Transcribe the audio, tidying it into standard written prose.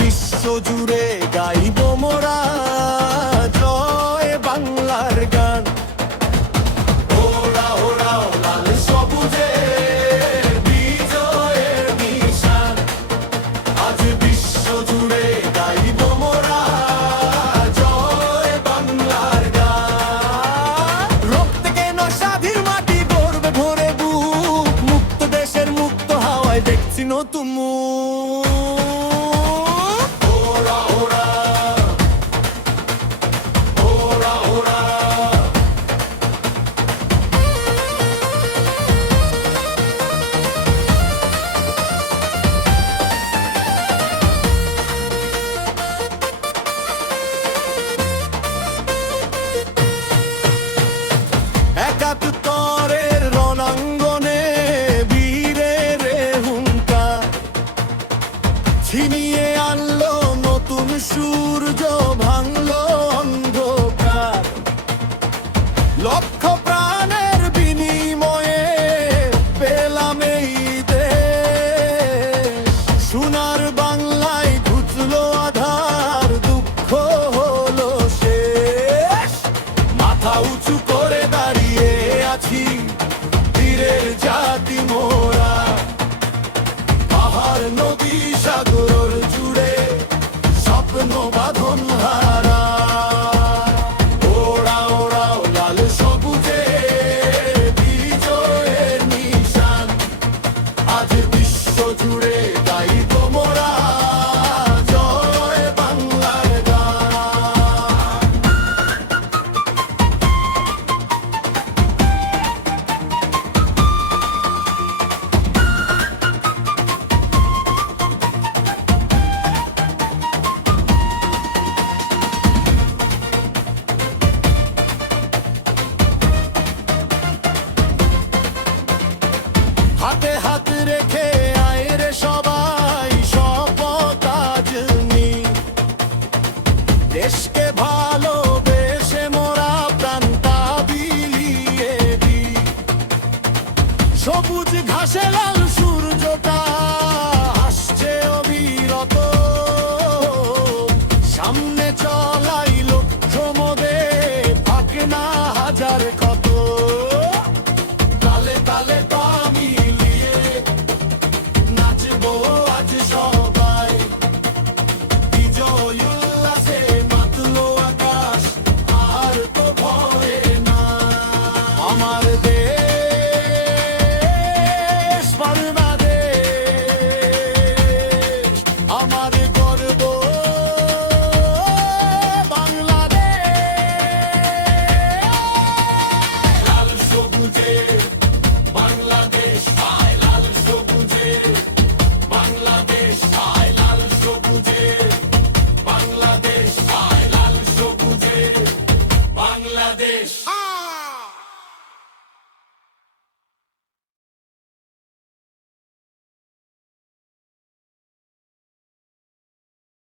বিশ্ব জুড়ে গাইব মোরা জয় বাংলার গান। ওরা ওরা লাল সবুজে বিজয়ের নিশান, আজ বিশ্ব জুড়ে গাইব মোরা জয় বাংলার গান। রক্ত কেন স্বাধীন মাটি গর্বে ভরে বুক, মুক্ত দেশের মুক্ত হাওয়ায় দেখছি নতুন মুখ। ওরা ওরা ওরা ওরা একাত্তরের রণাঙ্গনে বীরের হুঙ্কার ছিনিয়ে আনলো নতুন সূর্য, ভাঙলো অন্ধকার। লক্ষ প্রাণের বিনিময়ে পেলাম এই দেশ, সোনার বাংলায় ঘুচলো আধার, দুঃখ হলো শেষ। মাথা উঁচু করে দাঁড়িয়ে আছি বীরের জাতি মোরা, পাহাড় নদী সাগর